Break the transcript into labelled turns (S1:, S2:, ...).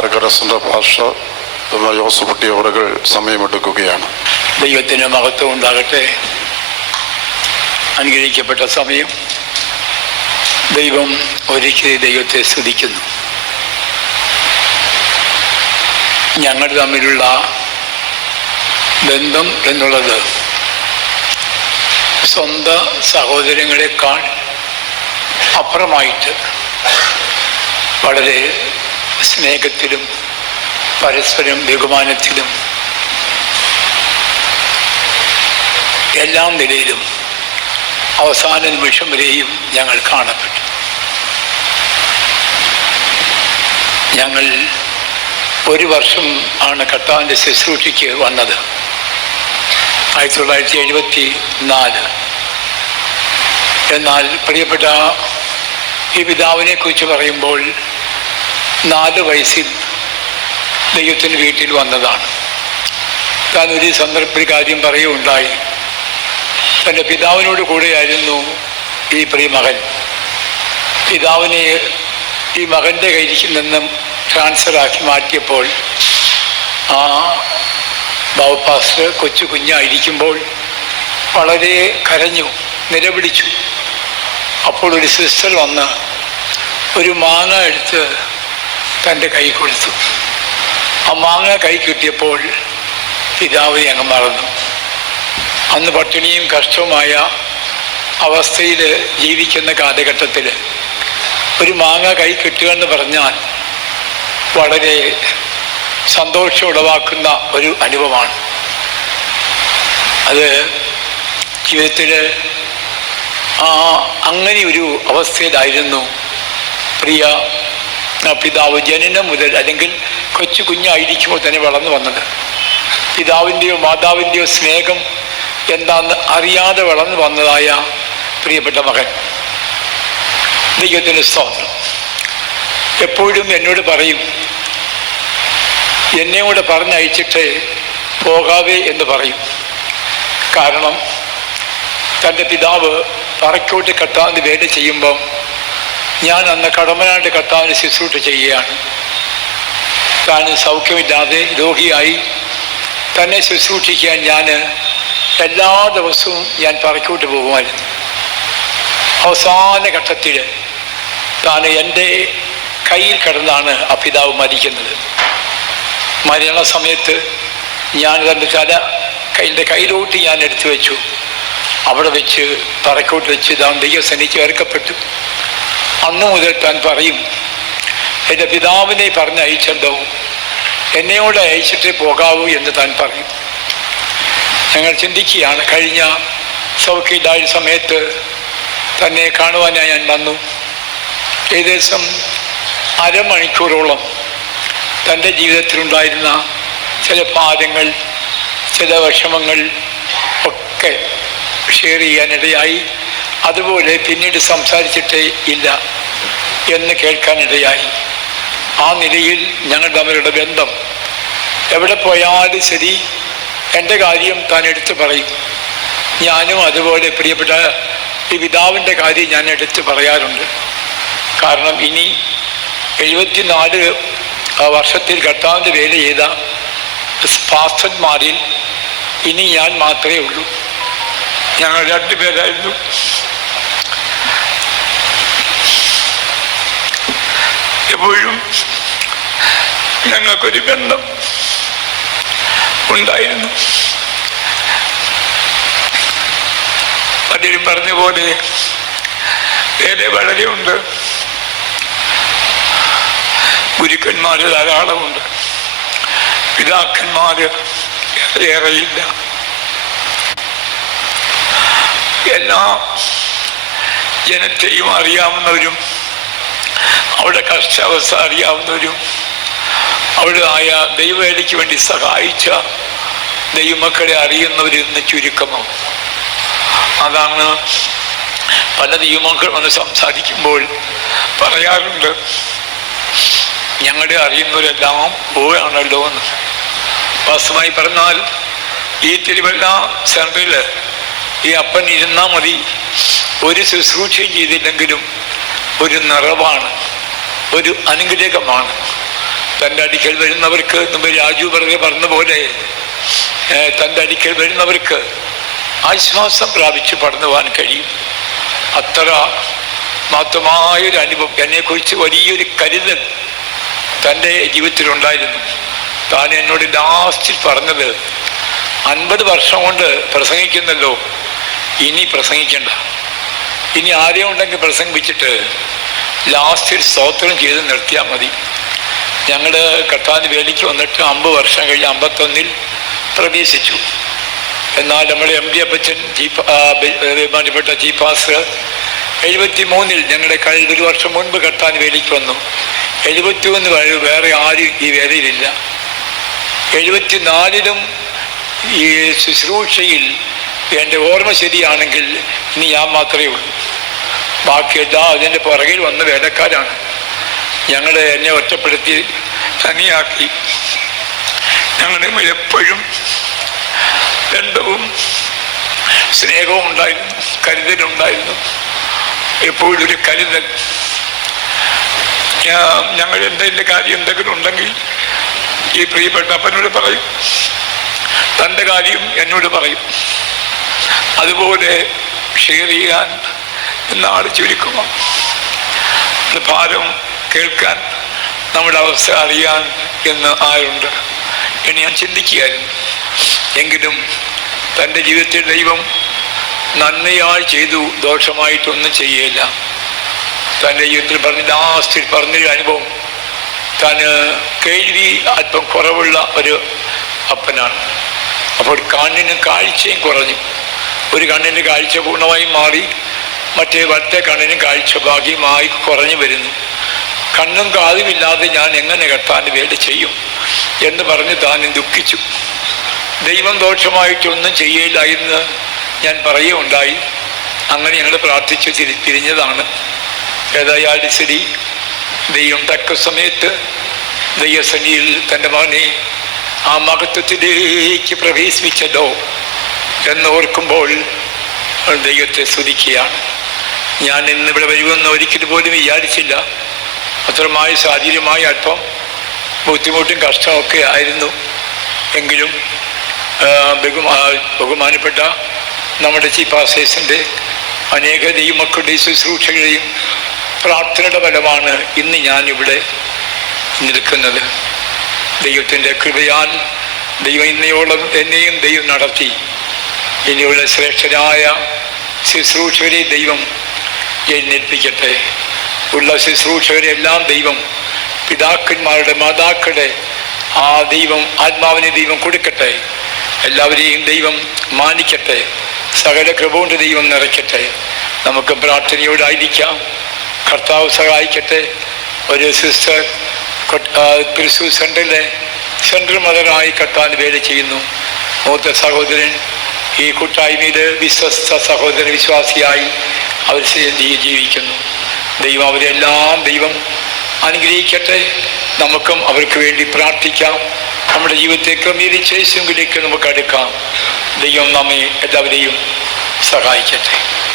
S1: Central ഭാഷ ജോസഫുട്ടി അവറുകൾ സമയമെടുക്കുകയാണ്.
S2: ദൈവത്തിന് മഹത്വം ഉണ്ടാകട്ടെ. അനുഗ്രഹിക്കപ്പെട്ട സമയം ദൈവം ഒരിക്കലും ദൈവത്തെ സ്തുതിക്കുന്നു. ഞങ്ങൾ തമ്മിലുള്ള ബന്ധം എന്നുള്ളത് സ്വന്തം സഹോദരങ്ങളെക്കാൾ അപ്പുറമായിട്ട് വളരെ സ്നേഹത്തിലും പരസ്പരം ബഹുമാനത്തിലും എല്ലാ നിലയിലും അവസാന നിമിഷം വരെയും ഞങ്ങൾ കാണപ്പെട്ടു. ഞങ്ങൾ ഒരു വർഷം ആണ് കർത്താവിന്റെ ശുശ്രൂഷയ്ക്ക് വന്നത്. ആയിരത്തി തൊള്ളായിരത്തി എഴുപത്തി നാല് എന്നാൽ പ്രിയപ്പെട്ട ഈ പിതാവിനെ കുറിച്ച് പറയുമ്പോൾ നാല് വയസ്സിൽ ദൈവത്തിന്റെ വീട്ടിൽ വന്നതാണ്. താൻ ഒരു സന്ദർഭത്തിൽ കാര്യം പറയുകയുണ്ടായി. തന്റെ പിതാവിനോട് കൂടെയായിരുന്നു ഈ പ്രിയ മകൻ. പിതാവിനെ ഈ മകന്റെ കയ്യിൽ നിന്നും ട്രാൻസ്ഫറാക്കി മാറ്റിയപ്പോൾ ആ ബാബുപാസ്റ്റർ കൊച്ചു കുഞ്ഞായിരിക്കുമ്പോൾ വളരെ കരഞ്ഞു നിലവിളിച്ചു. അപ്പോൾ ഒരു സിസ്റ്റർ വന്ന് ഒരു മാങ്ങ എടുത്ത് തന്റെ കൈ കൊടുത്തു. ആ മാങ്ങ കൈ കിട്ടിയപ്പോൾ പിതാവ് അങ്ങ് മറന്നു. അന്ന് പട്ടിണിയും കഷ്ടവുമായ അവസ്ഥയിൽ ജീവിക്കുന്ന കാലഘട്ടത്തിൽ ഒരു മാങ്ങ കൈ കിട്ടുക എന്ന് പറഞ്ഞാൽ വളരെ സന്തോഷം ഉളവാക്കുന്ന ഒരു അനുഭവമാണ്. അത് ജീവിതത്തിൽ അങ്ങനെ ഒരു അവസ്ഥയിലായിരുന്നു പ്രിയ പിതാവ് ജനനം മുതൽ അല്ലെങ്കിൽ കൊച്ചു കുഞ്ഞായിരിക്കുമ്പോൾ തന്നെ വളർന്നു വന്നത്. പിതാവിന്റെയോ മാതാവിന്റെയോ സ്നേഹം എന്താണെന്ന് അറിയാതെ വളർന്നു വന്നതായ പ്രിയപ്പെട്ട മകൻ. ദൈവത്തിന്റെ സ്തോത്രം. എപ്പോഴും എന്നോട് പറയും എന്നെ കൂടെ പറഞ്ഞയച്ചിട്ട് പോകാവേ എന്ന് പറയും. കാരണം തന്റെ പിതാവ് പറക്കോട്ട് കെട്ടാതെ വേല ചെയ്യുമ്പം ഞാൻ അന്ന് കടമനായിട്ട് കർത്താവിന് ശുശ്രൂഷ ചെയ്യുകയാണ്. താൻ സൗഖ്യമില്ലാതെ രോഗിയായി. തന്നെ ശുശ്രൂഷിക്കാൻ ഞാൻ എല്ലാ ദിവസവും ഞാൻ പറക്കോട്ട് പോകുമായിരുന്നു. അവസാന ഘട്ടത്തിൽ താൻ എന്റെ കയ്യിൽ കിടന്നാണ് ആ പിതാവ് മരിക്കുന്നത്. മരണ സമയത്ത് ഞാൻ തന്റെ തല കയ്യിന്റെ കയ്യിലോട്ട് ഞാൻ എടുത്തു വെച്ചു. അവിടെ വെച്ച് പറക്കോട്ട് വെച്ച് താൻ ദൈവസനിക്ക് ചേർക്കപ്പെട്ടു അന്നു മുതൽ താൻ പറയും എന്റെ പിതാവിനെ പറഞ്ഞ് അയച്ചുണ്ടോ എന്നെയോട് അയച്ചിട്ട് പോകാവൂ എന്ന് താൻ പറയും. ഞങ്ങൾ ചിന്തിക്കുകയാണ്. കഴിഞ്ഞ സൗഖ്യയിലായ സമയത്ത് തന്നെ കാണുവാനായി ഞാൻ വന്നു. ഏകദേശം അരമണിക്കൂറോളം തന്റെ ജീവിതത്തിലുണ്ടായിരുന്ന ചില പാദങ്ങൾ ചില വിഷമങ്ങൾ ഒക്കെ ഷെയർ ചെയ്യാനിടയായി. അതുപോലെ പിന്നീട് സംസാരിച്ചിട്ടേ ഇല്ല എന്ന് കേൾക്കാനിടയായി. ആ നിലയിൽ ഞങ്ങൾ തമ്മിലുള്ള ബന്ധം എവിടെ പോയാലും ശരി എന്റെ കാര്യം താൻ എടുത്തു പറയും. ഞാനും അതുപോലെ പ്രിയപ്പെട്ട ഈ പിതാവിന്റെ കാര്യം ഞാൻ എടുത്തു പറയാറുണ്ട്. കാരണം ഇനി എഴുപത്തിനാല് വർഷത്തിൽ കർത്താവിന്റെ വേല ചെയ്ത പാസ്റ്റന്മാരിൽ ഇനി ഞാൻ മാത്രമേ ഉള്ളൂ. ഞങ്ങൾ രണ്ടുപേരായിരുന്നു എപ്പോഴും ഞങ്ങൾക്കൊരു ബന്ധം ഉണ്ടായിരുന്നു. പലരും പറഞ്ഞ പോലെ വേല ഉണ്ട് ഗുരുക്കന്മാർ ധാരാളമുണ്ട്. പിതാക്കന്മാര് ഏറെയില്ല. എല്ലാ ജനത്തെയും അറിയാവുന്നവരും അവിടെ കഷ്ടാവസ്ഥ അറിയാവുന്നവരും അവിടെ ആയ ദൈവവേലയ്ക്ക് വേണ്ടി സഹായിച്ച ദൈവമക്കളെ അറിയുന്നവരിന്ന് ചുരുക്കമാണ് അതാണ് പല ദൈവമക്കൾ വന്ന് സംസാരിക്കുമ്പോൾ പറയാറുണ്ട് ഞങ്ങളുടെ അറിയുന്നവരെല്ലാം പോവുകയാണല്ലോ എന്ന്. വാസ്തവമായി പറഞ്ഞാൽ ഈ തിരുവല്ല സെന്ററിൽ ഈ അപ്പൻ ഇരുന്നാൽ മതി. ഒരു ശുശ്രൂഷയും ചെയ്തില്ലെങ്കിലും ഒരു നിറവാണ്. ഒരു അനുഗ്രഹമാണ്. തന്റെ അടുക്കൽ വരുന്നവർക്ക് നമ്മൾ രാജു പറഞ്ഞ പറഞ്ഞ പോലെ തന്റെ അടുക്കൽ വരുന്നവർക്ക് ആശ്വാസം പ്രാപിച്ച് പോകാൻ കഴിയും. അത്ര മാത്രമായൊരു അനുഭവം എന്നെക്കുറിച്ച് വലിയൊരു കരുതൽ തന്റെ ജീവിതത്തിലുണ്ടായിരുന്നു. താൻ എന്നോട് ലാസ്റ്റിൽ പറഞ്ഞത് അൻപത് വർഷം കൊണ്ട് പ്രസംഗിക്കുന്നല്ലോ ഇനി പ്രസംഗിക്കണ്ട. ഇനി ആരെയും ഉണ്ടെങ്കിൽ പ്രസംഗിച്ചിട്ട് ലാസ്റ്റിൽ സ്തോത്രം ചെയ്ത് നിർത്തിയാൽ മതി. ഞങ്ങൾ കട്ടാതി വേലിക്ക് വന്നിട്ട് അമ്പത് വർഷം കഴിഞ്ഞ് അമ്പത്തൊന്നിൽ പ്രവേശിച്ചു. എന്നാൽ നമ്മുടെ എം ഡി അപ്പച്ചൻ ചീഫ് ബഹുമാനപ്പെട്ട ചീഫ് മാസ്റ്റർ എഴുപത്തി മൂന്നിൽ ഞങ്ങളുടെ കഴിഞ്ഞ ഒരു വർഷം മുൻപ് കട്ടാൻ വേലിക്ക് വന്നു. എഴുപത്തി ഒന്ന് വരെ വേറെ ആരും ഈ വേലയിലില്ല. എഴുപത്തി നാലിലും ഈ ശുശ്രൂഷയിൽ എന്റെ ഓർമ്മ ശരിയാണെങ്കിൽ ഇനി ഞാൻ മാത്രമേ ഉള്ളൂ. ബാക്കി എല്ലാ അതിന്റെ പുറകിൽ വന്ന വേലക്കാരാണ്. ഞങ്ങളെ എന്നെ ഒറ്റപ്പെടുത്തി തനിയാക്കി. ഞങ്ങൾ എപ്പോഴും ബന്ധവും സ്നേഹവും ഉണ്ടായിരുന്നു കരുതലുണ്ടായിരുന്നു. എപ്പോഴും ഒരു കരുതൽ. ഞങ്ങൾ എന്തെങ്കിലും കാര്യം എന്തെങ്കിലും ഉണ്ടെങ്കിൽ ഈ പ്രിയപ്പെട്ട അപ്പനോട് പറയും. തന്റെ കാര്യം എന്നോട് പറയും. അതുപോലെ ഷെയർ ചെയ്യാൻ നാട് ചുരുക്കുമോ? ഭാരം കേൾക്കാൻ നമ്മുടെ അവസ്ഥ അറിയാൻ എന്ന് ആരുണ്ട്? എന്ന് ഞാൻ ചിന്തിക്കുകയായിരുന്നു. എങ്കിലും തന്റെ ജീവിതത്തിൽ ദൈവം നന്മയായി ചെയ്തു ദോഷമായിട്ടൊന്നും ചെയ്യയില്ല തന്റെ ജീവിതത്തിൽ പറഞ്ഞ ലാസ്റ്റിൽ പറഞ്ഞൊരു അനുഭവം താൻ കേൾവി അല്പം കുറവുള്ള ഒരു അപ്പനാണ്. അപ്പോൾ കണ്ണിന് കാഴ്ചയും കുറഞ്ഞു. ഒരു കണ്ണിന്റെ കാഴ്ച പൂർണമായും മാറി. മറ്റേ വലത്തെ കണ്ണിനും കാഴ്ച ഭാഗ്യമായി കുറഞ്ഞു വരുന്നു. കണ്ണും കാതുമില്ലാതെ ഞാൻ എങ്ങനെ കെട്ടാൻ വേണ്ടി ചെയ്യും? എന്ന് പറഞ്ഞ് താൻ ദുഃഖിച്ചു. ദൈവം ദോഷമായിട്ടൊന്നും ചെയ്യില്ല എന്ന് ഞാൻ പറയുകയുണ്ടായി. അങ്ങനെ ഞങ്ങൾ പ്രാർത്ഥിച്ചു തിരി തിരിഞ്ഞതാണ്. ഏതായാലും ശരി ദൈവം തക്ക സമയത്ത് ദൈവസന്നിയിൽ തന്റെ മകനെ ആ മഹത്വത്തിലേക്ക് പ്രവേശിപ്പിച്ചല്ലോ എന്ന് ഓർക്കുമ്പോൾ ദൈവത്തെ സ്തുതിക്കുകയാണ്. ഞാൻ ഇന്നിവിടെ വരുമെന്ന് ഒരിക്കലും പോലും വിചാരിച്ചില്ല. അത്രമായ സാഹചര്യമായി അല്പം ബുദ്ധിമുട്ടും കഷ്ടമൊക്കെ ആയിരുന്നു. എങ്കിലും ബഹുമാനപ്പെട്ട നമ്മുടെ ചീഫ് ആസേഴ്സിന്റെ അനേക ദൈവമക്കളുടെയും ശുശ്രൂഷകളുടെയും പ്രാർത്ഥനയുടെ ഫലമാണ് ഇന്ന് ഞാനിവിടെ നിൽക്കുന്നത്. ദൈവത്തിന്റെ കൃപയാൽ ദൈവം ഇന്നയോളം എന്നെയും ദൈവം നടത്തി. ഇനിയുള്ള ശ്രേഷ്ഠരായ ശുശ്രൂഷകരെ ദൈവം എഴുന്നേൽപ്പിക്കട്ടെ. ഉള്ള ശുശ്രൂഷകരെ എല്ലാം ദൈവം പിതാക്കന്മാരുടെ മാതാക്കളുടെ ആ ദൈവം ആത്മാവിനെ ദൈവം കൊടുക്കട്ടെ. എല്ലാവരെയും ദൈവം മാനിക്കട്ടെ. സകല കൃപ കൊണ്ട് ദൈവം നിറയ്ക്കട്ടെ. നമുക്ക് പ്രാർത്ഥനയോടായിരിക്കാം. കർത്താവ് സഹായിക്കട്ടെ. ഒരു സിസ്റ്റർ തൃശ്ശൂർ സെന്ററിലെ സെൻട്രൽ മദറായി കർത്താവിന് വേല ചെയ്യുന്നു. മൂത്ത സഹോദരൻ ഈ കൂട്ടായ്മയിൽ വിശ്വസ്ത സഹോദര വിശ്വാസിയായി അവർ ജീവിക്കുന്നു. ദൈവം അവരെല്ലാം ദൈവം അനുഗ്രഹിക്കട്ടെ. നമുക്കും അവർക്ക് വേണ്ടി പ്രാർത്ഥിക്കാം. നമ്മുടെ ജീവിതത്തെ ക്രമീകരിച്ച് യേശുവിലേക്ക് നമുക്ക് അടുക്കാം. ദൈവം നമ്മെ എല്ലാവരെയും സഹായിക്കട്ടെ.